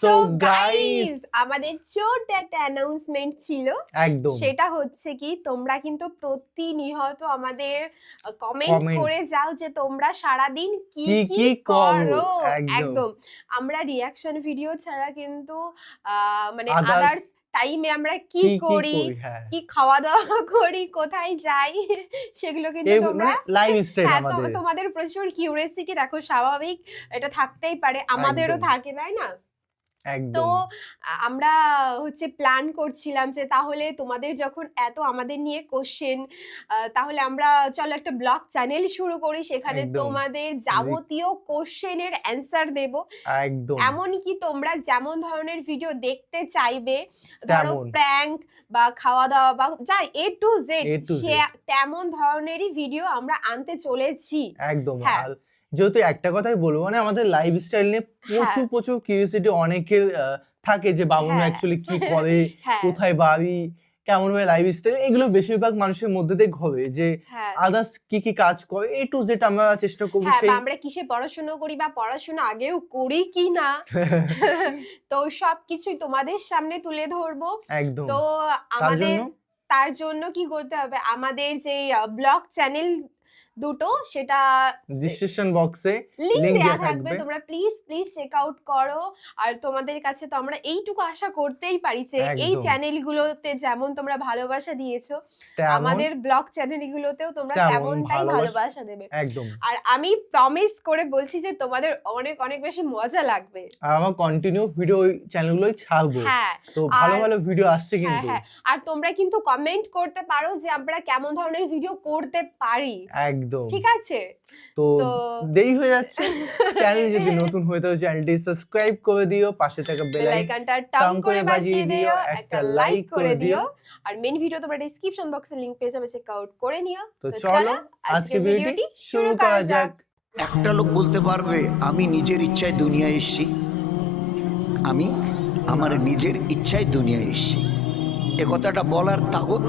So So guys guys, আমাদের ছোট্ট একটা অ্যানাউন্সমেন্ট ছিল, একদম সেটা হচ্ছে কি তোমরা কিন্তু প্রতিনিয়ত আমাদের কমেন্ট Comment. করে যাও যে তোমরা সারাদিন কি কি কি কি করো, করো। একদম। একদম আমরা রিয়াকশন ভিডিও ছাড়া কিন্তু মানে Others আদার্স টাইমে আমরা কি কি করি, হ্যাঁ কি খাওয়া দাওয়া করি, কোথায় যাই, সেগুলো কিন্তু এই তোমরা মানে লাইফস্টাইল হ্যাঁ আমাদের তোমাদের প্রচুর কিউরিয়াসিটি, দেখো স্বাভাবিক, এটা থাকতেই পারে, আমাদেরও একদম। থাকে তাই না। তো একদম আমরা হচ্ছে প্ল্যান করছিলাম যে তাহলে তোমাদের যখন এত আমাদের নিয়ে কোশ্চেন, তাহলে আমরা চলো একটা ব্লগ চ্যানেল শুরু করি, সেখানে একদম। তোমাদের যাবতীয় কোশ্চেনের অ্যান্সার দেব। একদম এমনকি তোমরা যেমন ধরনের ভিডিও দেখতে চাইবে, ধরো তেমন। প্র্যাঙ্ক বা খাওয়া দাওয়া বা যা A to Z A to Z। তেমন ধরনেরই ভিডিও আমরা আনতে চলেছি। একদম হ্যাঁ। আর যেহেতু একটা কথাই বলবো, মানে আমাদের লাইফস্টাইল নিয়ে প্রচুর প্রচুর কিউরিওসিটি অনেকের থাকে যে বাবুন হ্যাঁ। অ্যাকচুয়ালি কি করে, হ্যাঁ কোথায় বাড়ি, কেমন ভাবে লাইফস্টাইল, এগুলো বেশিরভাগ মানুষের মধ্যে দিয়ে ঘোরে যে হ্যাঁ আদার্স কি কি কাজ করে A to Z আমরা চেষ্টা করবো হ্যাঁ, সেই বা আমরা কিসে পড়াশোনা করি বা পড়াশোনা আগেও করি কি না, তো সবকিছুই তোমাদের সামনে তুলে ধরবো। একদম তো তার আমাদের জন্য তার জন্য কি করতে হবে, আমাদের যে ব্লগ চ্যানেল দুটো, সেটা ডিসক্রিপশন বক্সে লিংক লিংক দেয়া দেওয়া থাকবে, থাকবে। তোমরা প্লিজ প্লিজ চেক আউট করো। আর তোমাদের কাছে তো আমরা এইটুকু আশা করতেই পারি যে এই একদম। চ্যানেলগুলোতে যেমন তোমরা ভালোবাসা দিয়েছো, তেমন আমাদের ব্লগ চ্যানেলগুলোতেও তোমরা তেমন তেমনটাই ভালোবাসা দেবে। একদম। আর আমি প্রমিস করে বলছি যে তোমাদের অনেক অনেক বেশি মজা লাগবে। আর আমার কন্টিনিউ ভিডিও ওই চ্যানেলগুলোই ছাড়বো, হ্যাঁ তো ভালো আর- ভালো ভিডিও আসছে হ্যাঁ কিন্তু। হ্যাঁ, আর তোমরা কিন্তু কমেন্ট করতে পারো যে আমরা কেমন ধরনের ভিডিও করতে পারি, একদম। ঠিক আছে? তো তো দেরি হয়ে যাচ্ছে, চ্যানেল যদি নতুন হয়ে থাকে চ্যানেলটি সাবস্ক্রাইব করে দিও, পাশে থাকা বেল বেল আইকনটা টাং করে বাজিয়ে দিও, একটা লাইক করে দিও, আর মেন ভিডিও তোমরা ডেসক্রিপশন বক্সে লিংক পেয়ে যাবে, চেক আউট করে নিও। তো চলো আজকে ভিডিওটি শুরু করা যাক। একটা লোক বলতে পারবে আমি নিজের ইচ্ছায় দুনিয়ায় এসেছি, আমি আমার নিজের ইচ্ছায় দুনিয়ায় এসেছি, এ কথাটা বলার তাগত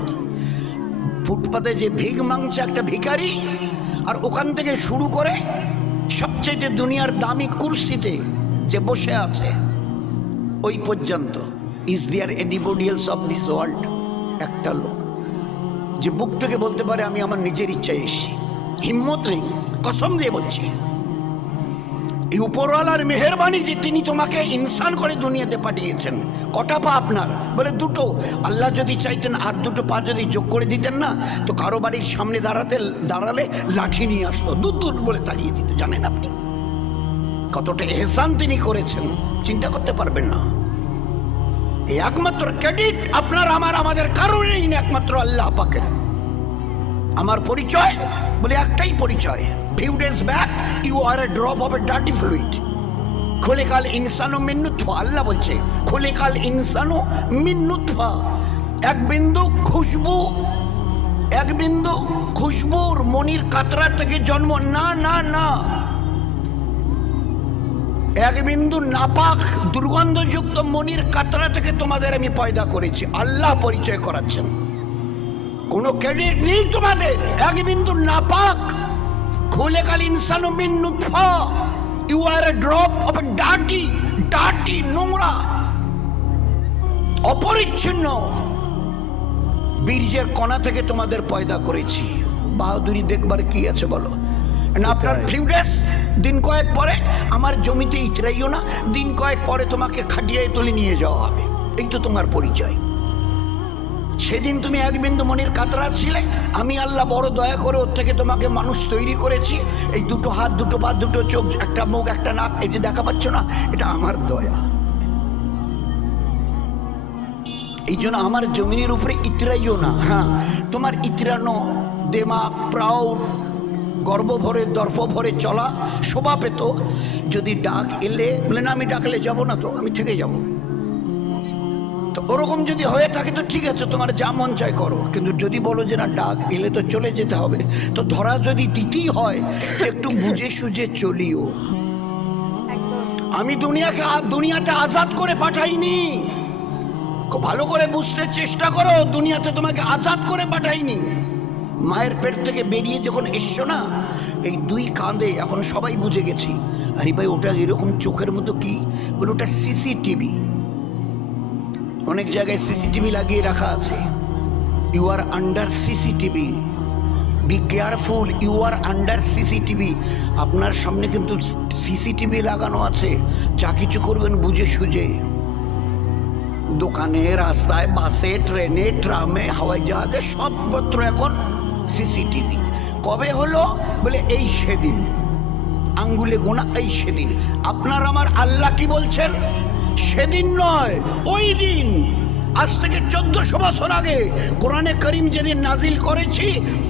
ফুটপাতে যে ভিক মাংছে একটা ভিখারি, আর ওখান থেকে শুরু করে সবচেয়ে দুনিয়ার দামি কুরসিতে যে বসে আছে ওই পর্যন্ত, is there anybody else of this world, একটা লোক যে বুক থেকে বলতে পারে আমি আমার নিজের ইচ্ছায় এসেছি? হিম্মত নেই, কসম দিয়ে বলছি। এই উপরওয়ালার মেহেরবানি যে তিনি তোমাকে ইনসান করে দুনিয়াতে পাঠিয়েছেন। কটা পা আপনার? বলে দুটো। আল্লাহ যদি চাইতেন আর দুটো পা যদি যোগ করে দিতেন না, তো কারো বাড়ির সামনে দাঁড়ালে লাঠি নিয়ে আসতো, দূর দূর বলে তাড়িয়ে দিত। জানেন আপনি কতটা এহসান তিনি করেছেন, চিন্তা করতে পারবেন না। এই একমাত্র ক্রেডিট আপনার আমাদের কারণেই না, একমাত্র আল্লাহ পাকের। আমার পরিচয় বলে একটাই পরিচয়, few days back you are a drop of a dirty fluid, খুলিকাল ইনসানু মিন নুতফা, আল্লাহ বলছে খুলিকাল ইনসানু মিন নুতফা, এক বিন্দু খুশবুর মনির কাতরা থেকে জন্ম, না না না, এক বিন্দু নাপাক দুর্গন্ধযুক্ত মনির কাতরা থেকে তোমাদের আমি পয়দা করেছি। আল্লাহ পরিচয় করাচ্ছেন, কোনো ক্রেডিট নেই তোমাদের। এক বিন্দু নাপাক, খুলিকাল ইনসানু মিন নুতফা, you are a drop of a dirty নোংরা অপরিচ্ছন্ন বীর্যের কণা থেকে তোমাদের পয়দা করেছি। বাহাদুরি দেখবার কি আছে বলো? আপনার ফিউ ডেজ, দিন কয়েক পরে আমার জমিতে ইতরাইও না, দিন কয়েক পরে তোমাকে খাটিয়ে তুলে নিয়ে যাওয়া হবে, এই তো তোমার পরিচয়। সেদিন তুমি এক বিন্দু মনির কাতরা ছিলে, আমি আল্লাহ বড় দয়া করে ওর থেকে তোমাকে মানুষ তৈরি করেছি। এই দুটো হাত, দুটো পা, দুটো চোখ, একটা মুখ, একটা নাক, এই যে দেখা পাচ্ছ না, এটা আমার দয়া। এই জন্য আমার জমিনের উপরে ইতরাইও না। হ্যাঁ, তোমার ইতরানো দেমাগ, প্রাউড, গর্ব ভরে দর্প ভরে চলা শোভা পেত যদি ডাক এলে বলে না আমি ডাকলে যাব না, তো আমি থেকে যাব। তো ওরকম যদি হয়ে থাকে তো ঠিক আছে, তোমার যা মন চায় করো, কিন্তু যদি বলো যে না ডাক এলে তো চলে যেতে হবে, তো ধরা যদি দিতেই হয় একটু বুঝে সুঝে চলিও। আমি দুনিয়াতে আজাদ করে পাঠাইনি, খুব ভালো করে বুঝতে চেষ্টা করো, দুনিয়াতে তোমাকে আজাদ করে পাঠাইনি। মায়ের পেট থেকে বেরিয়ে যখন এসছো না, এই দুই কাঁধে এখন সবাই বুঝে গেছি। আরে ভাই ওটা এরকম চোখের মতো কি বলে, ওটা সিসিটিভি। অনেক জায়গায় সিসিটিভি লাগিয়ে রাখা আছে। You are under CCTV, be careful, you are under CCTV. আপনার সামনে কিন্তু সিসিটিভি লাগানো আছে, যা কিছু করবেন বুঝে সুঝে। দোকানে, রাস্তায়, বাসে, ট্রেনে, ট্রামে, হাওয়াই জাহাজে সবত্র এখন সিসিটিভি। কবে হলো বলে এই সেদিন, আঙ্গুলে গোনা এই সেদিন। আপনার আমার আল্লাহ কি বলছেন? সেদিন নয়, ওই দিন। আজ থেকে 1400 বছর আগে কোরআনে করিম যেদিন নাজিল করেছি,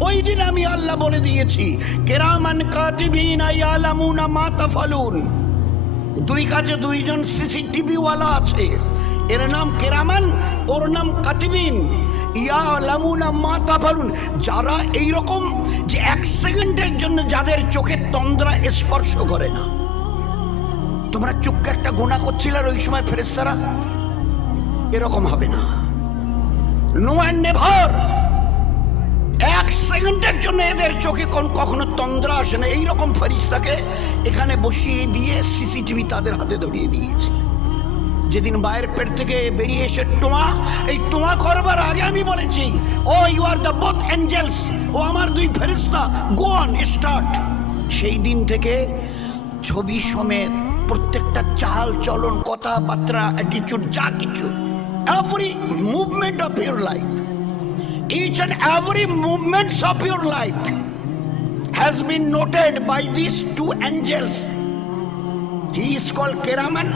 ওই দিন আমি আল্লাহ বলে দিয়েছি, কিরামান কাতিবিন ইয়ালামুনা মা তাফালুন। দুই কাজে দুইজন সিসিটিভি ওয়ালা আছে, এর নাম কেরামান, ওর নাম কাতিবিন। ইয়ালামুনা মা তাফালুন, যারা এইরকম যে 1 সেকেন্ডের জন্য যাদের চোখের তন্দ্রা স্পর্শ করে না। তোমরা চোখকে একটা গুনাহ করছিলে আর ওই সময় ফেরেশতারা এরকম হবে না। No and never. 1 সেকেন্ডের জন্য এদের চোখে কখনো তন্দ্রা আসে না। এইরকম ফেরেশতাকে এখানে বসিয়ে দিয়ে সিসিটিভি তাদের হাতে ধরিয়ে দিয়েছে। যেদিন মায়ের পেট থেকে বেরিয়ে এসে টোমা, এই টোমা করবার আগে আমি বলেছি, O you are the both angels, ও আমার দুই ফেরেশতা, গো অন স্টার্ট। সেই দিন থেকে ছবি সমেত প্রত্যেকটা চাল চলন, কথাবার্তা, অ্যাটিটিউড, যা কিছু, every movement of your life, each and every movements of your life has been noted by these two angels. He is called Kiraman,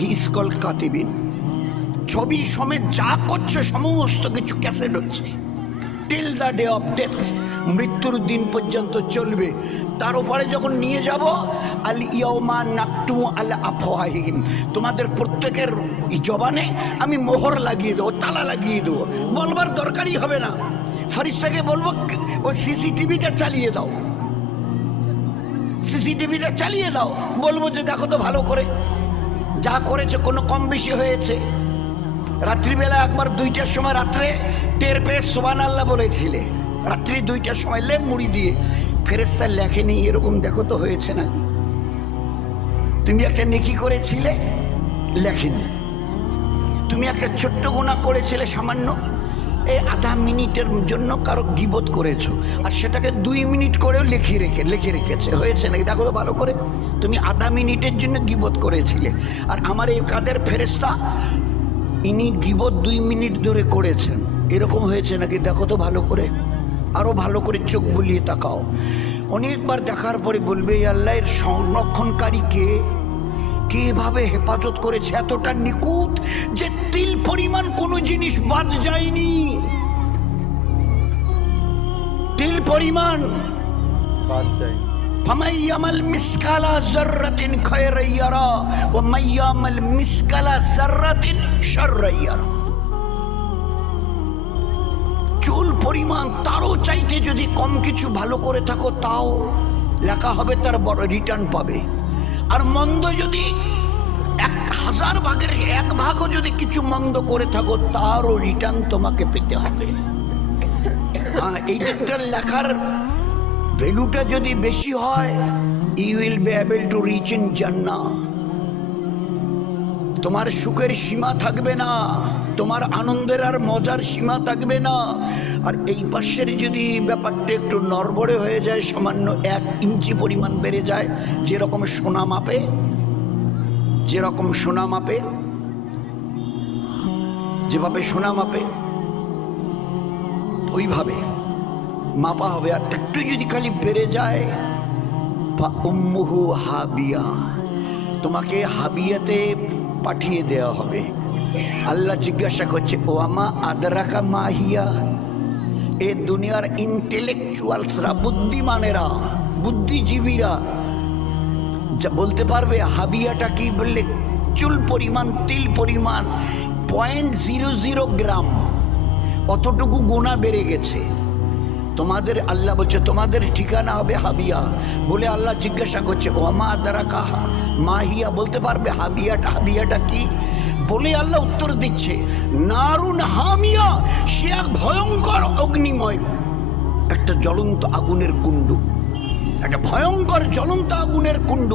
he is called Katibin. ছবি সমেত যা করছে সমস্ত কিছু ক্যাসেট হচ্ছে till the day of death, মৃত্যুর দিন পর্যন্ত চলবে। তার উপরে যখন নিয়ে যাব, আল ইয়াউমা নাকতুমু আল আফওয়াহিহিম, তোমাদের প্রত্যেকের জবানে আমি মোহর লাগিয়ে দেবো, তালা লাগিয়ে দেবো, বলবার দরকারই হবে না। ফেরেশতাকে বলবো ওই সিসিটিভিটা চালিয়ে দাও, সিসিটিভিটা চালিয়ে দাও। বলবো যে দেখো তো ভালো করে যা করেছে কোনো কম বেশি হয়েছে। রাত্রিবেলা একবার 2টার সময় রাত্রে টের পেয়ে সুবহানাল্লাহ বলেছিলে, রাত্রি 2টার সময় লেপ মুড়ি দিয়ে। ফেরেশতা লেখেনি এরকম, দেখো তো হয়েছে নাকি। তুমি একটা নেকি করেছিলে, লেখেনি। তুমি একটা ছোট্ট গুনাহ করেছিলে সামান্য, এই আধা মিনিটের জন্য কারো গীবত করেছো, আর সেটাকে 2 মিনিট করেও লিখে রেখেছে, হয়েছে নাকি দেখো তো ভালো করে। তুমি আধা মিনিটের জন্য গীবত করেছিলে, আর আমার এই কাদের ফেরেশতা ইনি গীবত 2 মিনিট ধরে করেছেন, এরকম হয়েছে নাকি দেখো তো ভালো করে। আরো ভালো করে চোখ বুলিয়ে তাকাও। অনেকবার দেখার পরে বলবে, আল্লাহ এর সংরক্ষণকারী কে, কিভাবে হেফাজত করেছে, এতটা নিখুঁত যে তিল পরিমাণ কোনো জিনিস বাদ যায়নি। তিল পরিমাণ বাদ যায়নি। ফামান ইয়ামাল মিসকালা যাররাতিন খায়রান ইয়ারা ওয়া মান ইয়ামাল মিসকালা যাররাতিন শাররান ইয়ারা। চুল পরিমাণ তারও চাইতে যদি কম কিছু ভালো করে থাকো, তাও লেখা হবে তার বড় রিটার্ন পাবে। আর মন্দ যদি 1000 ভাগের 1 ভাগও যদি কিছু মন্দ করে থাকো, তারও রিটার্ন তোমাকে পেতে হবে। এই একটা লেখার ভ্যালুটা যদি বেশি হয়, you will be able to reach in জান্নাহ। তোমার সুখের সীমা থাকবে না, তোমার আনন্দের আর মজার সীমা থাকবে না। আর এই পাশের যদি ব্যাপারটা একটু নড়বড়ে হয়ে যায়, সামান্য 1 ইঞ্চি পরিমাণ বেড়ে যায়, যেরকম সোনা মাপে, যেরকম সোনা মাপে, যেভাবে সোনা মাপে ওইভাবে মাপা হবে। আর একটু যদি খালি বেড়ে যায়, ফা উম্মুহু হাবিয়া, তোমাকে হাবিয়াতে পাঠিয়ে দেওয়া হবে। আল্লাহ জিজ্ঞাসা করছে, ওয়ামা আদরাকা মাহিয়া। এ দুনিয়ার ইন্টেলেকচুয়ালসরা, বুদ্ধিমানেরা, বুদ্ধিজীবীরা যা বলতে পারবে হাবিয়াটা কি। বললে চুল পরিমাণ, তিল পরিমাণ, 0.00 গ্রাম, অতটুকু গুনাহ বেড়ে গেছে। তোমাদের আল্লাহ বলছে তোমাদের ঠিকানা হবে হাবিয়া। বলে আল্লাহ জিজ্ঞাসা করছে, ওয়ামা আদরাকা মাহিয়া, বলতে পারবে হাবিয়াটা কি? বলে আল্লাহ উত্তর দিচ্ছে, নারুন হামিয়া, সে এক ভয়ঙ্কর অগ্নিময় একটা জ্বলন্ত আগুনের কুণ্ড, একটা ভয়ঙ্কর জ্বলন্ত আগুনের কুণ্ড,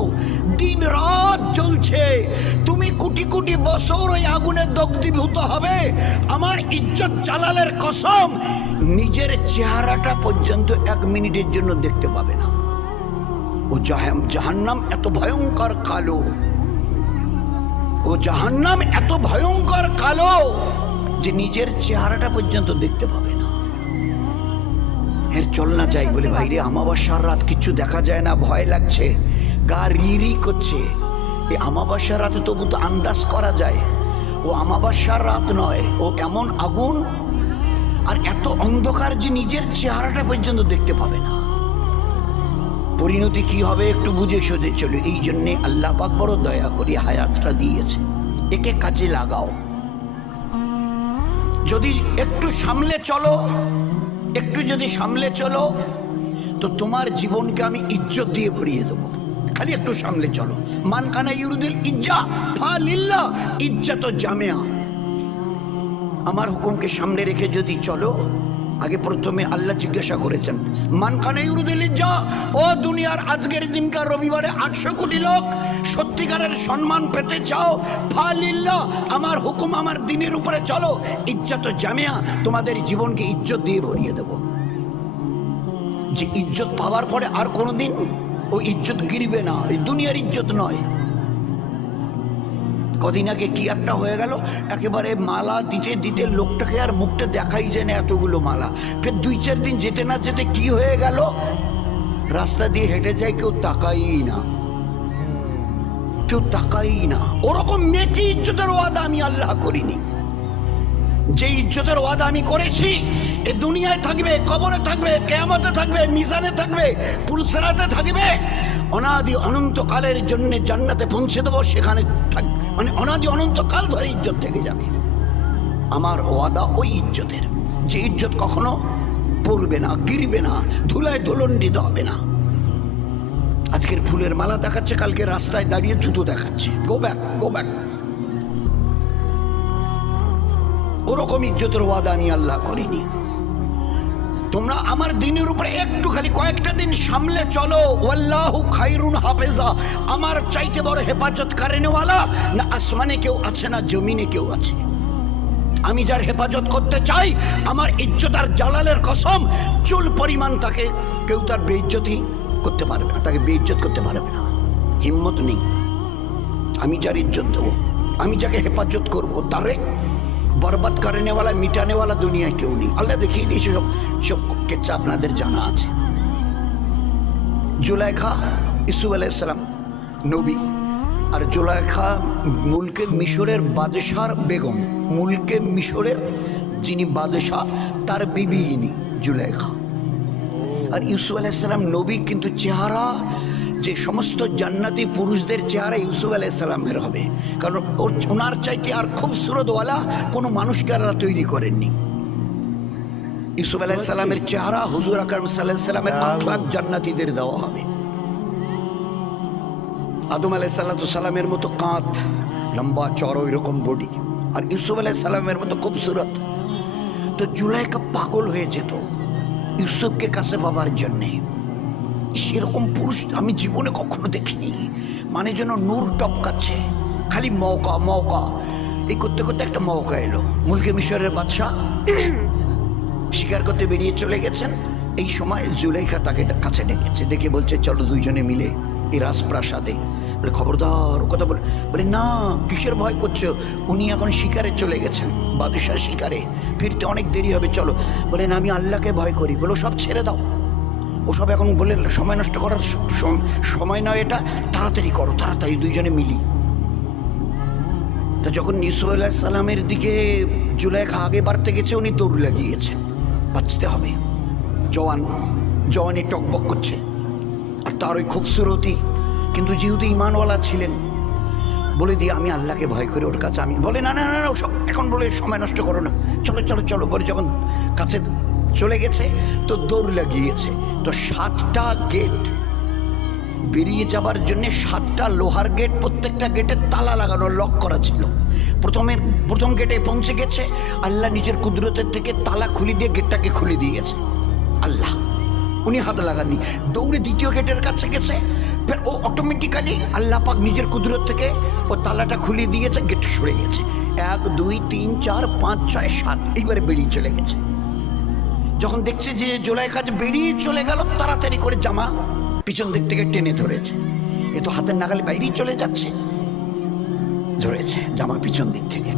দিন রাত জ্বলছে। তুমি কোটি কোটি বছর ওই আগুনে দগ্ধীভূত হবে। আমার ইজ্জত জালালের কসম, নিজের চেহারাটা পর্যন্ত 1 মিনিটের জন্য দেখতে পাবে না। ও জাহান্নাম এত ভয়ঙ্কর কালো, ও জাহান্নাম এত ভয়ঙ্কর কালো যে নিজের চেহারাটা পর্যন্ত দেখতে পাবে না। এর চলনা চাই বলে ভাইরে, আমাবস্যার রাত কিছু দেখা যায় না, ভয় লাগছে, গা রি করছে। এই আমাবস্যার রাতে তবু তো আন্দাজ করা যায় ও আমাবস্যার রাত নয়, ও এমন আগুন আর এত অন্ধকার যে নিজের চেহারাটা পর্যন্ত দেখতে পাবে না। পরিণতি কি হবে একটু বুঝে সোজে চলো। এই জন্যে আল্লাহ পাক বড় দয়া করে হায়াতটা দিয়েছে, একে কাজে লাগাও। যদি একটু সামলে চলো, একটু যদি সামলে চলো, তো তোমার জীবনকে আমি ইজ্জত দিয়ে ভরিয়ে দেবো। খালি একটু সামলে চলো। মান কানা ইউরিদুল ইজ্জা ফালিল্লাহ ইজ্জাত জামিয়া। আমার হুকুমকে সামনে রেখে যদি চলো, আগে প্রথমে আল্লাহ জিজ্ঞাসা করেছেন মান কানা ইউরিদুল ইজ্জা, ও দুনিয়ার আজকের দিনকার রবিবারে 800 কোটি লোক সত্যিকারের সম্মান পেতে চাও, ফালিল্লাহ আমার হুকুম আমার দিনের উপরে চলো, ইজ্জত জামিয়া, তোমাদের জীবনকে ইজ্জত দিয়ে ভরিয়ে দেব। যে ইজ্জত পাওয়ার পরে আর কোনোদিন ও ইজ্জত গিরবে না, এই দুনিয়ার ইজ্জত নয়। কদিন আগে কি একটা হয়ে গেল, একেবারে মালা দিতে দিতে লোকটাকে আর মুখটা দেখাই যায় না, এতগুলো মালা। ফের 2-4 দিন যেতে না যেতে কি হয়ে গেল, রাস্তা দিয়ে হেঁটে যায়, কেউ তাকাই না, কেউ তাকাই না। ওরকম মেকি ইজ্জতের ওয়াদা আমি আল্লাহ করিনি। যে ইজ্জতের ওয়াদা আমি করেছি, এ দুনিয়ায় থাকবে, কবরে থাকবে, কিয়ামতে থাকবে, মিজানে থাকবে, পুলসিরাতে থাকবে, অনাদি অনন্ত কালের জন্য জান্নাতে পৌঁছে দেবো, সেখানে মানে অনাদি অনন্ত কাল ধরে ইজ্জত থেকে যাবে। আমার ওয়াদা ওই ইজ্জতের, যে ইজ্জত কখনো পড়বে না, গিরবে না, ধুলায় ধুলন্ডিত হবে না। আজকের ফুলের মালা দেখাচ্ছে, কালকে রাস্তায় দাঁড়িয়ে জুতো দেখাচ্ছে। Go back, go back. ওরকম ইজ্জতের ওয়াদা আমি আল্লাহ করিনি। তোমরা আমার দিনের উপরে একটু খালি কয়েকটা দিন সামলে চলো। ওয়াল্লাহু খায়রুন হাফেজা, আমার চাইতে বড় হেফাজত কারেনেওয়ালা না আসমানে কেউ আছে না জমিনে কেউ আছে। আমি যার হেফাজত করতে চাই, আমার ইজ্জত আর জালালের কসম, চুল পরিমাণ তাকে কেউ তার বেইজ্জতি করতে পারবে না, তাকে বেইজ্জত করতে পারবে না, হিম্মত নেই। আমি যার ইজ্জত দেবো, আমি যাকে হেফাজত করবো, তারে বরবাদ করেনেওয়ালা মিটানেওয়ালা দুনিয়ায় কেউ নেই। আল্লাহ দেখিয়ে দিয়েছে, সব কেচ্ছা আপনাদের জানা আছে। জুলাইখা ইসুফ আলাইহিস সালাম নবী, আর জুলাইখা মুলকে মিশরের বাদশার বেগম, মুলকে মিশরের যিনি বাদশাহ তার বিবি ইনি জুলাইখা। আর ইউসুফ আলাইহিস সালাম নবী, কিন্তু চেহারা যে সমস্ত জান্নাতি পুরুষদের চেহারা ইউসুফ আলাইহিস সালামের হবে, কারণ ওনার চাইতে আর খুবসুরতওয়ালা কোনো মানুষকে আল্লাহ তৈরি করেননি। ইউসুফ আলাইহিস সালামের চেহারা হুজুর আকরাম সাল্লাল্লাহু আলাইহি সাল্লামের আখলাক জান্নাতীদের দেওয়া হবে। আদম আলাইহিস সালামের মতো কাঁধ, লম্বা চড়ো এরকম বডি, আর ইউসুফ আলাইহিস সালামের মতো খুবসুরত। তো জুলাইখা পাগল হয়ে যেত ইউসুফকে কাছে পাবার জন্যে। সেরকম পুরুষ আমি জীবনে কখনো দেখিনি, মানে যেন নূর টপকাচ্ছে, খালি মৌকা মৌকা। এই করতে করতে একটা মৌকা এলো। মুলকে মিশরের বাদশাহ শিকার করতে বেরিয়ে চলে গেছেন। এই সময় জুলাইখা তাকে কাছে ডেকেছে, ডেকে বলছে চলো দুইজনে মিলে এই রাজপ্রাসাদে। বলে খবরদার, ও কথা বলে না, কিসের ভয় করছো? উনি এখন শিকারে চলে গেছেন, বাদশাহ শিকারে, ফিরতে অনেক দেরি হবে, চলো। বলে না, আমি আল্লাহকে ভয় করি। বলো সব ছেড়ে দাও, ওসব এখন বলে সময় নষ্ট করার সময় নয়, এটা তাড়াতাড়ি করো, তাড়াতাড়ি দুইজনে মিলি। তা যখন ইউসুফ আলাইহিস সালামের দিকে জুলাইখা আগে বাড়তে গেছে, উনি দৌড় লাগিয়েছে, বাঁচতে হবে। জওয়ানি টকবক করছে, আর তার ওই খুবসুরতি, কিন্তু যেহেতু ইমানওয়ালা ছিলেন, বলে দিয়ে আমি আল্লাহকে ভয় করি, ওর কাছে আমি। বলে না না না, ওসব এখন বলে সময় নষ্ট করো না, চলো চলো চলো। বলে যখন কাছে চলে গেছে তো দৌড় লাগিয়েছে। তো 7টা গেট, বেরিয়ে যাবার জন্য 7টা লোহার গেট, প্রত্যেকটা গেটে তালা লাগানো, লক করা ছিল। প্রথম গেটে পৌঁছে গেছে, আল্লাহ নিজের কুদরতের থেকে তালা খুলে দিয়ে গেটটাকে খুলে দিয়েছে। আল্লাহ, উনি হাত লাগাননি। দৌড়ে দ্বিতীয় গেটের কাছে গেছে, ফের ও অটোমেটিক্যালি আল্লাহ পাক নিজের কুদরত থেকে ও তালাটা খুলে দিয়েছে, গেট সরে গেছে। 1 2 3 4 5 6 7 এইবারে বেরিয়ে চলে গেছে। যখন দেখছে যে জুলাইখা বেরিয়ে চলে গেল, তাড়াতাড়ি করে জামা পিছন দিক থেকে টেনে ধরেছে। এ তো হাতের নাগালে বাইরেই চলে যাচ্ছে, ধরেছে জামা পিছন দিক থেকে।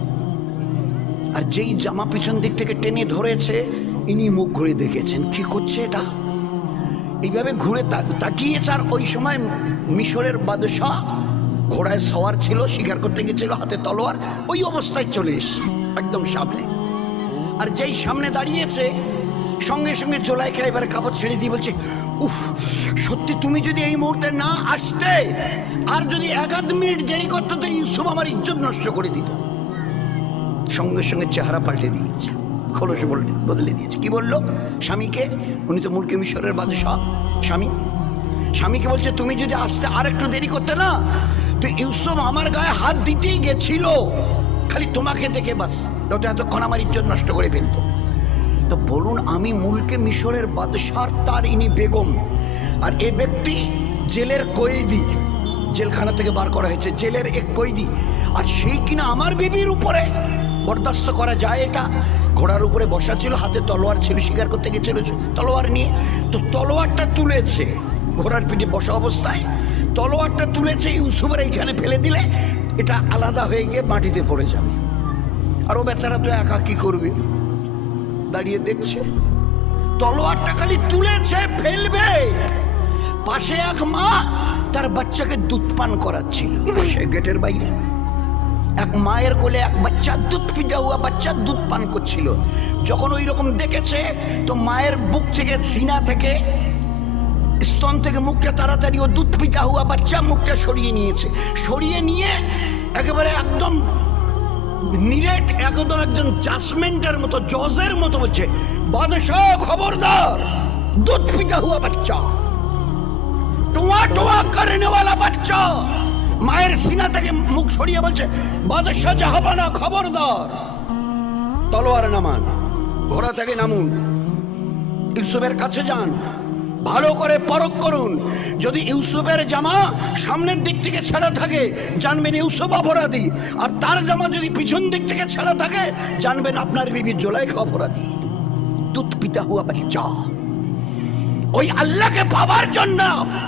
আর যেই জামা পিছন দিক থেকে টেনে ধরেছে, ইনি মুখ ঘুরে দেখেছেন কি করছে এটা। এইভাবে ঘুরে তাকিয়েছে। আর ওই সময় মিশরের বাদশাহ ঘোড়ায় সওয়ার ছিল, শিকার করতে গেছিল, হাতে তলোয়ার, ওই অবস্থায় চলে এসছে একদম সামনে। আর যেই সামনে দাঁড়িয়েছে, সঙ্গে সঙ্গে জুলাইখা এবারে কাপড় ছেড়ে দিয়ে বলছে, উফ, সত্যি তুমি যদি এই মুহূর্তে না আসতে, আর যদি 1 মিনিট দেরি করতে, তো ইউসুফ আমার ইজ্জত নষ্ট করে দিত। সঙ্গে সঙ্গে চেহারা পাল্টে দিয়েছে, খোলস বদলে দিয়েছে। কি বললো স্বামীকে? উনি তো মুলকে মিশরের বাদশাহ। স্বামীকে বলছে, তুমি যদি আসতে আর একটু দেরি করতে না, তো ইউসুফ আমার গায়ে হাত দিতেই গেছিল, খালি তোমাকে দেখে বাস, নয়তো এতক্ষণ আমার ইজ্জত নষ্ট করে ফেলতো। তো বলুন, আমি মুলকে মিশরের বাদশাহ, তার ইনি বেগম, আর এ ব্যক্তি জেলের কয়েদি, জেলখানা থেকে বার করা হয়েছে, জেলের এক কয়েদি। আর সেই কিনা আমার বিবির উপরে বরদাস্ত করা যায় এটা? ঘোড়ার উপরে বসা ছিল, হাতে তলোয়ার ছিল, শিকার করতে গেছিল তলোয়ার নিয়ে, তো তলোয়ারটা তুলেছে ঘোড়ার পিঠে বসা অবস্থায়, তলোয়ারটা তুলেছে ইউসুফের এইখানে ফেলে দিলে এটা আলাদা হয়ে গিয়ে মাটিতে পড়ে যাবে। আর ও বেচারা তো একা কি করবে, দাঁড়িয়ে দেখছে। তলোয়ারটা খালি তুলেছে, ফেলবে, পাশে এক মা তার বাচ্চাকে দুধ পান করাচ্ছিল, পাশে গেটের বাইরে এক মায়ের কোলে এক বাচ্চা, দুধ পিতা হুয়া বাচ্চা দুধ পান করছিল। যখন ওই রকম দেখেছে, তো মায়ের বুক থেকে, সিনা থেকে, স্তন থেকে মুখটা তাড়াতাড়ি ও দুধ পিতা হুয়া বাচ্চা মুখটা সরিয়ে নিয়েছে। সরিয়ে নিয়ে একেবারে একদম নিরেট, একদম একজন জাজমেন্টের মতো, জজের মতো বলছে, বাদশাহ খবরদার, দুধ পিতা হুয়া বাচ্চা, টোয়া টোয়া করনে ওয়ালা বাচ্চা। মায়ের সিনা থেকে মুখ সরিয়ে বলছে, বাদশাহ জাহাপানা খবরদার, তলোয়ার নামান, ঘোড়া থেকে নামুন, ইউসুফের কাছে যান, ভালো করে পরখ করুন। যদি ইউসুফের জামা সামনের দিক থেকে ছেঁড়া থাকে, জানবেন ইউসুফ অপরাধী। আর তার জামা যদি পিছন দিক থেকে ছেঁড়া থাকে, জানবেন আপনার বিবি জুলাইখা অপরাধী। দুধ পিতা হুয়া বাচ্চা। ওই আল্লাহকে পাওয়ার জন্য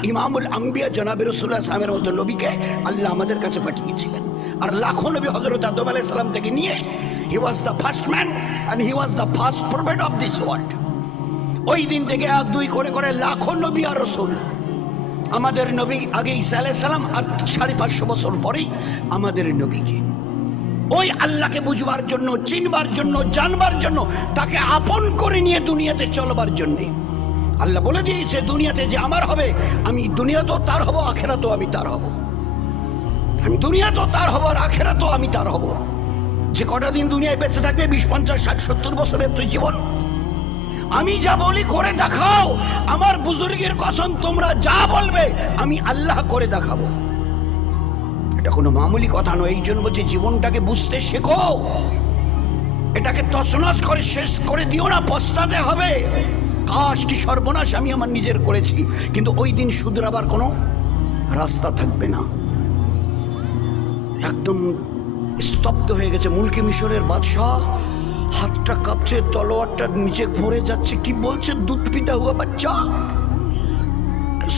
ইমামুল আম্বিয়া জনাবে রাসূলুল্লাহ সাল্লাল্লাহু আলাইহি ওয়াসাল্লামের মতো নবীকে আল্লাহ আমাদের কাছে পাঠিয়েছিলেন। আর লাখো নবী হযরত আদম আলাইহিস সালাম থেকে নিয়ে, he was the first man and he was the first prophet of this world. ওই দিন থেকে 1 2 করে লাখো নবী আর রাসূল। আমাদের নবী আগে ঈসা আলাইহিস সালাম, আর 550 বছর পরেই আমাদের নবীকে। ওই আল্লাহকে বুঝবার জন্য, চিনবার জন্য, জানবার জন্য, তাকে আপন করে নিয়ে দুনিয়াতে চলবার জন্য আল্লাহ বলে দিয়েছে, দুনিয়াতে যে আমার হবে, আমি দুনিয়াতেও তার হব, আখেরাতেও আমি তার হব। আমি দুনিয়াতেও তার হব, আর আখেরাতেও আমি তার হব। যে কটা দিন দুনিয়ায় বেঁচে থাকবে, 20 50 60 70 বছরের তুই জীবন, আমি যা বলি করে দেখাও। আমার বুজুর্গের কসম, তোমরা যা বলবে আমি আল্লাহ করে দেখাবো। এটা কোনো মামুলি কথা নয়। এই জন্য বলছি, জীবনটাকে বুঝতে শেখো, এটাকে তছনছ করে শেষ করে দিও না, পস্তাতে হবে। কাশ কি সর্বনাশ আমি আমার নিজের করেছি, কিন্তু ওই দিন শুধরাবার কোনো রাস্তা থাকবে না। একদম স্তব্ধ হয়ে গেছে মুলকে মিশরের বাদশাহ, হাতটা কাঁপছে, তলোয়ারটা নিচে পড়ে যাচ্ছে। কি বলছে? দুধ পিতা হুয়া বাচ্চা।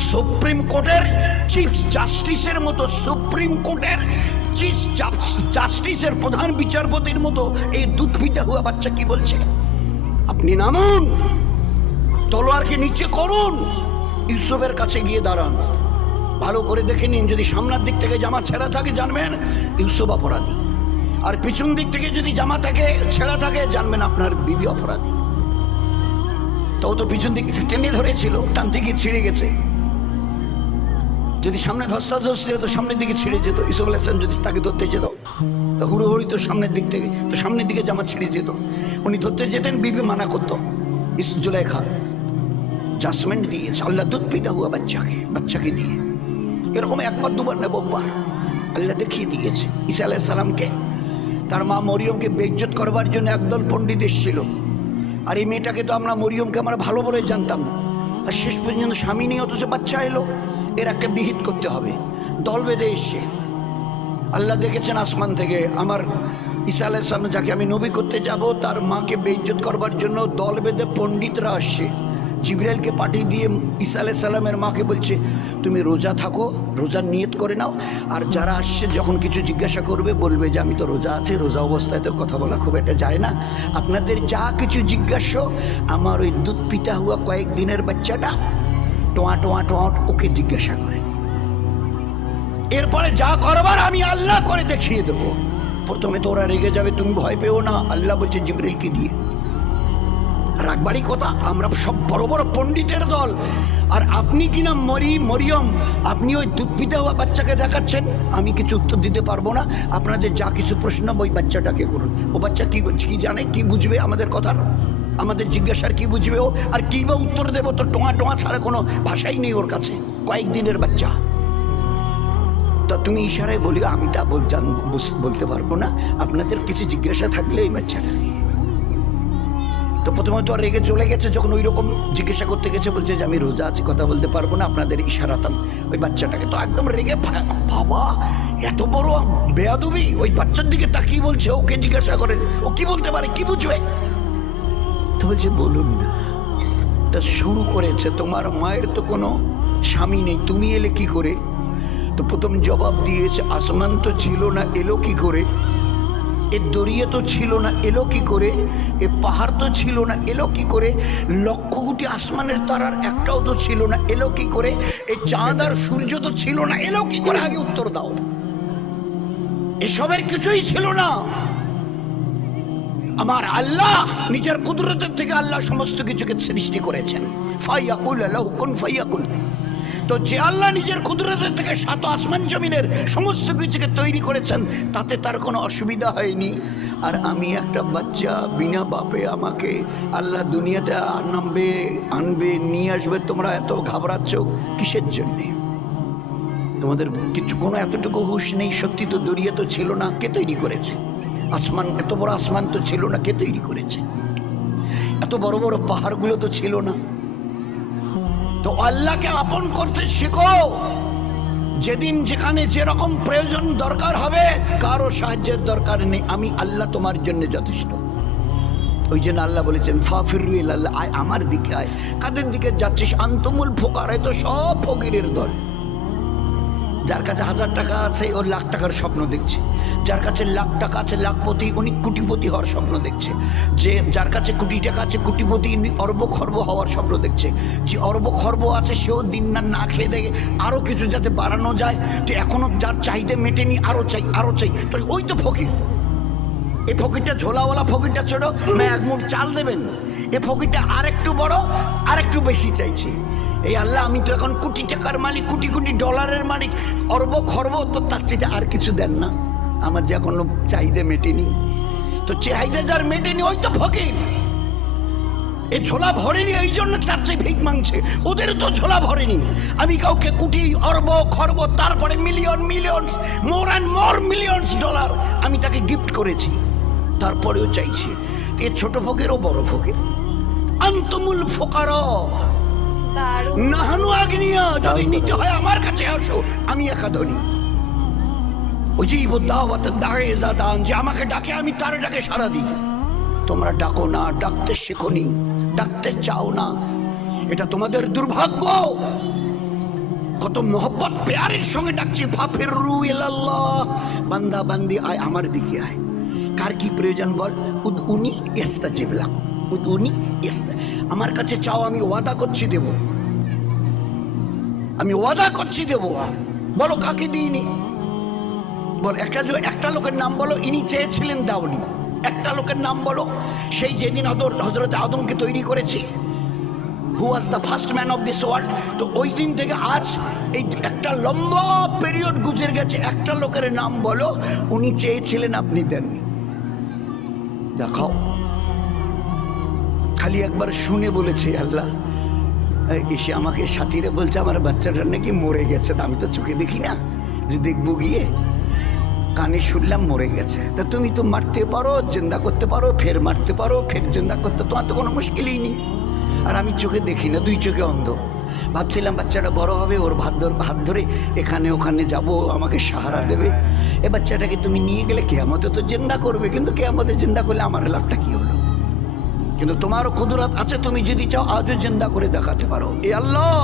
সুপ্রিম কোর্টের চিফ জাস্টিসের মতো, সুপ্রিম কোর্টের চিফ জাস্টিসের প্রধান বিচারপতির মতো এই দুধ পিতা হুয়া বাচ্চা কি বলছে? আপনি নামুন, তলোয়ারকে নিচে করুন, ইউসুফের কাছে গিয়ে দাঁড়ান, ভালো করে দেখে নিন। যদি সামনের দিক থেকে জামা ছেঁড়া থাকে, জানবেন ইউসুফ অপরাধী। আর পিছন দিক থেকে যদি জামা থাকে, ছেঁড়া থাকে, জানবেন আপনার বিবি অপরাধী। তাও তো পিছন দিক টেনে ধরেছিল, টানতে গিয়ে ছিঁড়ে গেছে। যদি সামনে ধস্তাধস্তি হতো, সামনের দিকে ছিঁড়ে যেত। ইউসুফ আলাইহিস সালাম যদি তাকে ধরতে যেত, তো হুড়োহুড়ি তো সামনের দিক থেকে, তো সামনের দিকে জামা ছিঁড়ে যেত। উনি ধরতে যেতেন, বিবি মানা করতো। জুলাইখা জাজমেন্ট দিয়েছে, আল্লাহ দুধ পিতা হুয়া বাচ্চাকে দিয়ে। এরকম একবার দুবার না, বহুবার আল্লাহ দেখিয়ে দিয়েছে। ঈসা আলাইহিস সালামকে, তার মা মরিয়মকে বেইজ্জত করবার জন্য একদল পণ্ডিত এসেছিল। আর এই মেয়েটাকে তো আমরা মরিয়মকে আমরা ভালো বলে জানতাম, আর শেষ পর্যন্ত স্বামী নেই অথচ বাচ্চা এলো। এর একটা বিহিত করতে হবে। দল বেঁধে এসছে। আল্লাহ দেখেছেন আসমান থেকে আমার ঈসা আলাইহিস সালাম যাকে আমি নবী করতে যাব তার মাকে বেইজ্জত করবার জন্য দল বেঁধে পণ্ডিতরা আসছে। জিবরাইলকে পাঠিয়ে দিয়ে ঈসা আলাইহিস সালামের মাকে বলছে তুমি রোজা থাকো, রোজার নিয়ত করে নাও, আর যারা আসছে যখন কিছু জিজ্ঞাসা করবে বলবে যে আমি তো রোজা আছি, রোজা অবস্থায় তো কথা বলা খুব একটা যায় না, আপনাদের যা কিছু জিজ্ঞাসা আমার ওই দুধ পিতা হুয়া কয়েকদিনের বাচ্চাটা টোয়া টোয়া টোয়া ওকে জিজ্ঞাসা করে, এরপরে যা করবার আমি আল্লাহ করে দেখিয়ে দেবো। প্রথমে তো ওরা রেগে যাবে, তুমি ভয় পেও না, আল্লাহ বলছে জিবরাইলকে দিয়ে। রাখবারই কথা, আমরা সব বড় বড় পণ্ডিতের দল, আর আপনি কিনা মরিয়ম আপনি ওই দুধ পিতা হওয়া বাচ্চাকে দেখাচ্ছেন। আমি কিছু উত্তর দিতে পারবো না, আপনাদের যা কিছু প্রশ্ন ওই বাচ্চাটাকে করুন। ও বাচ্চা কি জানে, কি বুঝবে আমাদের কথার, আমাদের জিজ্ঞাসার কি বুঝবে ও, আর কি বা উত্তর দেবো? তো টোঁয়া টোঁয়া ছাড়া কোনো ভাষাই নেই ওর কাছে, কয়েকদিনের বাচ্চা। তা তুমি ইশারায় বলি, আমি তা বলতে পারবো না, আপনাদের কিছু জিজ্ঞাসা থাকলে এই বাচ্চাটা। তো প্রথমে তো রেগে চলে গেছে, যখন ওই রকম জিজ্ঞাসা করতে গেছে বলছে যে আমি রোজা আছি, কথা বলতে পারবো না, আপনাদের ইশারাতাম। ওই বাচ্চাটাকে তো একদম রেগে, বাবা এত বড় বেয়াদবি, ওই বাচ্চার দিকে তাকিয়ে বলছে, ওকে জিজ্ঞাসা করেন ও কি বলতে পারে, কি বুঝবে? তো বলছে বলুন না। তা শুরু করেছে, তোমার মায়ের তো কোনো স্বামী নেই, তুমি এলে কি করে? তো প্রথম জবাব দিয়েছে আসমান তো ছিল না, এলো কি করে? এ দরিয়া তো ছিল না, এলো কি করে? এ পাহাড় তো ছিল না, এলো কি করে? লক্ষ কোটি আসমানের তারার একটাও তো ছিল না, এলো কি করে? এই চাঁদ আর সূর্য তো ছিল না, এলো কি করে? আগে উত্তর দাও। এসবের কিছুই ছিল না। আমার আল্লাহ নিজের কুদরতের থেকে আল্লাহ সমস্ত কিছুকে সৃষ্টি করেছেন। ফায়াকুল লাহু কুন ফায়াকুন। তো যে আল্লাহ নিজের কুদরতের থেকে সাত আসমান জমিনের সমস্ত কিছুকে তৈরি করেছেন, তাতে তার কোনো অসুবিধা হয়নি। আর আমি একটা বাচ্চা, বিনা বাপে আমাকে আল্লাহ দুনিয়াতে আনবে, নিয়ে আসবে, তোমরা এত ঘাবড়াচ্ছ কিসের জন্যে? তোমাদের কিছু কোনো এতটুকু হুঁশ নেই? সত্যি তো দরিয়া তো ছিল না, কে তৈরি করেছে? আসমান, এত বড় আসমান তো ছিল না, কে তৈরি করেছে? এত বড় বড় পাহাড়গুলো তো ছিল না। তো আল্লাহকে আপন করতে শেখো। যেদিন যেখানে যেরকম প্রয়োজন দরকার হবে, কারো সাহায্যের দরকার নেই, আমি আল্লাহ তোমার জন্য যথেষ্ট। ওই জন্য আল্লাহ বলেছেন ফাফিরু ইলাল্লাহ, আয় আমার দিকে আয়। কাদের দিকে যাচ্ছিস? আনতুমুল ফুকারা, তো সব ফকিরের দল। যার কাছে 1000 টাকা আছে ও লাখ টাকার স্বপ্ন দেখছে, যার কাছে লাখ টাকা আছে লাখপতি, উনি কোটিপতি হওয়ার স্বপ্ন দেখছে, যে যার কাছে কোটি টাকা আছে কোটিপতি, উনি অর্বখর্ব হওয়ার স্বপ্ন দেখছে, যে অর্বখর্ব আছে সেও দিন না খেয়ে দেখে আরও কিছু যাতে বাড়ানো যায়। তো এখনো যার চাহিদা মেটেনি, আরও চাই আরও চাই, তো ওই তো ফকির। এই ফকিরটা ঝোলাওয়ালা ফকিরটা ছোট, না এক মুঠ চাল দেবেন। এ ফকিরটা আরেকটু বড়, আরেকটু বেশি চাইছে। এই আল্লাহ, আমি তো এখন কোটি টাকার মালিক, কোটি কোটি ডলারের মালিক, অর্ব খর্ব, তো তার চাইতে আর কিছু দেন না, আমার যে এখনো চাহিদা মেটেনি। তো চাহিদা যার মেটেনি ওই তো ফকির। এ ঝোলা ভরেনি, এই জন্য তার চেয়ে ভিক মাংছে, ওদের তো ঝোলা ভরেনি। আমি কাউকে কোটি অর্ব খর্ব, তারপরে million millions, more and more millions dollar আমি তাকে গিফট করেছি, তারপরেও চাইছি। এ ছোট ফকির ও বড় ফকির। আনতুমুল ফুকারা নাহানু আগনিয়া, যদি নিতে হয় আমার কাছে আসো, আমি একা ধনী। উজিবু দাওয়াত দাঈ ইযা দান, যে আমাকে ডাকে আমি তার ডাকে সাড়া দিই। তোমরা ডাকো না, ডাকতে শেখোনি, ডাকতে চাও না, এটা তোমাদের দুর্ভাগ্য। কত মোহব্বত প্যারের সঙ্গে ডাকছি, ফাফিরু ইলাল্লাহ, বান্দা বান্দি আয় আমার দিকে আয়। কার কি প্রয়োজন বল? উদউনি ইস্তাজিব লাকুম, উদউনি আমার কাছে চাও, আমি ওয়াদা করছি দেব, আমি ওয়াদা করছি দেব। বলো কাকে দিইনি? বল একটা লোকের নাম বলো, ইনি চেয়েছিলেন দাওনি। একটা লোকের নাম বলো, সেই যেদিন হযরত আদমকে তৈরি করেছি, who was the first man of this world. তো ওই দিন থেকে আজ এই একটা লম্বা পিরিয়ড গুজরে গেছে, একটা লোকের নাম বলো উনি চেয়েছিলেন আপনি দেননি। দেখাও। খালি একবার শুনে বলেছে আল্লাহ, এসে আমাকে সাথীরা বলছে আমার বাচ্চাটা নাকি মরে গেছে, আমি তো চোখে দেখি না, যে দেখবো গিয়ে। কানে শুনলাম মরে গেছে। তা তুমি তো মারতে পারো, জিন্দা করতে পারো, ফের মারতে পারো, ফের জিন্দা করতে, তোমার তো কোনো মুশকিলই নেই। আর আমি চোখে দেখি না, 2 চোখে অন্ধ। ভাবছিলাম বাচ্চাটা বড় হবে, ওর হাত ধরে এখানে ওখানে যাব, আমাকে সাহারা দেবে। এ বাচ্চাটাকে তুমি নিয়ে গেলে কেয়ামতে তো জিন্দা করবে, কিন্তু কেয়ামতে জিন্দা করলে আমার লাভটা কি হলো? কিন্তু তোমারও কুদরত আছে, তুমি যদি চাও আজও জিন্দা করে দেখাতে পারো। এ আল্লাহ,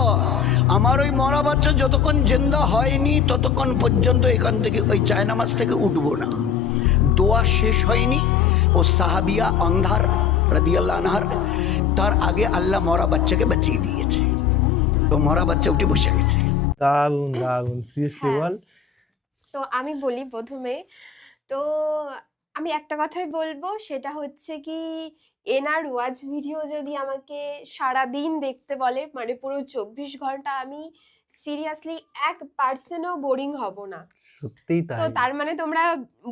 আমার ওই মরা বাচ্চা যতক্ষণ জিন্দা হয়নি ততক্ষণ পর্যন্ত এখান থেকে ওই জায়নামাজ থেকে উঠবো না। দোয়া শেষ হয়নি, ও সাহাবিয়া অন্ধার রাদিয়াল্লাহু আনহার, তার আগে আল্লাহ মরা বাচ্চাকে বাঁচিয়ে দিয়েছে। তো মরা বাচ্চা উঠে বসে গেছে। দারুণ দারুণ, সিরিয়াসলি হ্যাঁ। বল। তো আমি বলি প্রথমে, তো আমি একটা কথাই বলবো, সেটা হচ্ছে কি, এনার ওয়াচ ভিডিও যদি আমাকে সারাদিন দেখতে বলে, মানে পুরো 24 ঘন্টা, আমি সিরিয়াসলি 1%ও বোরিং হব না। সত্যিই তো তাই। তার মানে তোমরা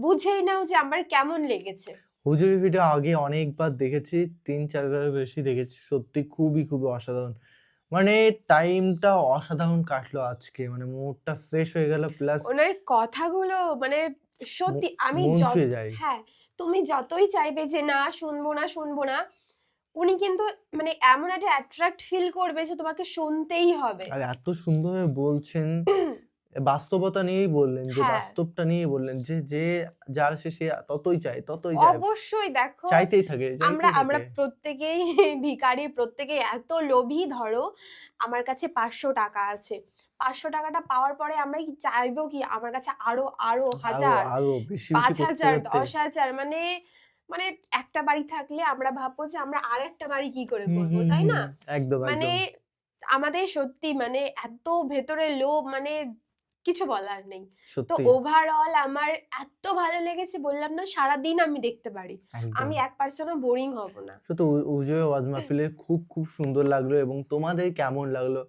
বুঝেই নাও যে আমার কেমন লেগেছে। হুজুরের ভিডিও আগে অনেকবার দেখেছি, 3-4 বারের বেশি দেখেছি। সত্যি খুবই খুবই অসাধারণ। মানে টাইমটা অসাধারণ কাটলো আজকে, মানে মুডটা ফ্রেশ হয়ে গেল, প্লাস ওনার কথাগুলো মানে সত্যি আমি মন ছুঁয়ে যায়। হ্যাঁ, তুমি যতই চাইবে যে না শুনবো না শুনবো না, উনি কিন্তু মানে এমন একটা অ্যাট্রাক্ট ফিল করবে যে তোমাকে শুনতেই হবে। আর এত সুন্দরভাবে বলছেন, বাস্তবতা নিয়েই বললেন, যে হ্যাঁ, বাস্তবটা নিয়ে বললেন, যে যে যার সে ততই চায়, ততই চায়, অবশ্যই দেখো, চাইতেই থাকে, আমরা চাইতেই আমরা থাকে। প্রত্যেকেই ভিখারি, প্রত্যেকেই এত লোভী। ধরো আমার কাছে 500 টাকা আছে, 500 টাকাটা পাওয়ার পরে আমরা কি চাইবো কি আমার কাছে আরো আরো আরো হাজার, আরো বেশি বেশি করতে 5,000, করতে। 10,000, মানে মানে একটা বাড়ি থাকলে আমরা ভাববো যে আমরা আরেকটা বাড়ি কি করে হুম করবো, হুম তাই হুম, না? একদম মানে একদম। আমাদের সত্যি মানে এত ভেতরে লোভ, মানে কিছু বলার নেই। তো সত্যি ওভারঅল আমার এত ভালো লেগেছে, বললাম না সারাদিন আমি দেখতে পারি, একদম। আমি 1%ও বোরিং হব না। সত্যি হুজুরের ওয়াজ মাহফিলে খুব খুব সুন্দর লাগলো, এবং তোমাদের কেমন লাগলো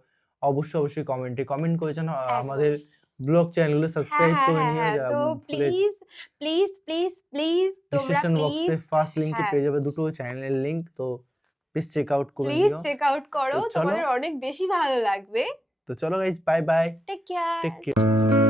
অবশ্যই অবশ্যই কমেন্ট করে জানাও। আর একদম। আমাদের ব্লগ চ্যানেলগুলো হ্যাঁ সাবস্ক্রাইব হ্যাঁ করে হ্যাঁ নিও, হ্যাঁ, যারা তো ভুলে। প্লিজ প্লিজ প্লিজ প্লিজ তোমরা ডিসক্রিপশন বক্সে প্লিজ, ফার্স্ট লিংকে হ্যাঁ পেয়ে যাবে দুটো চ্যানেলের লিংক, তো প্লিজ চেক আউট করে প্লিজ নিও। চেক আউট করো, তো চলো, তোমাদের অনেক বেশি ভালো লাগবে। তো চলো guys, bye bye, take care. Take care.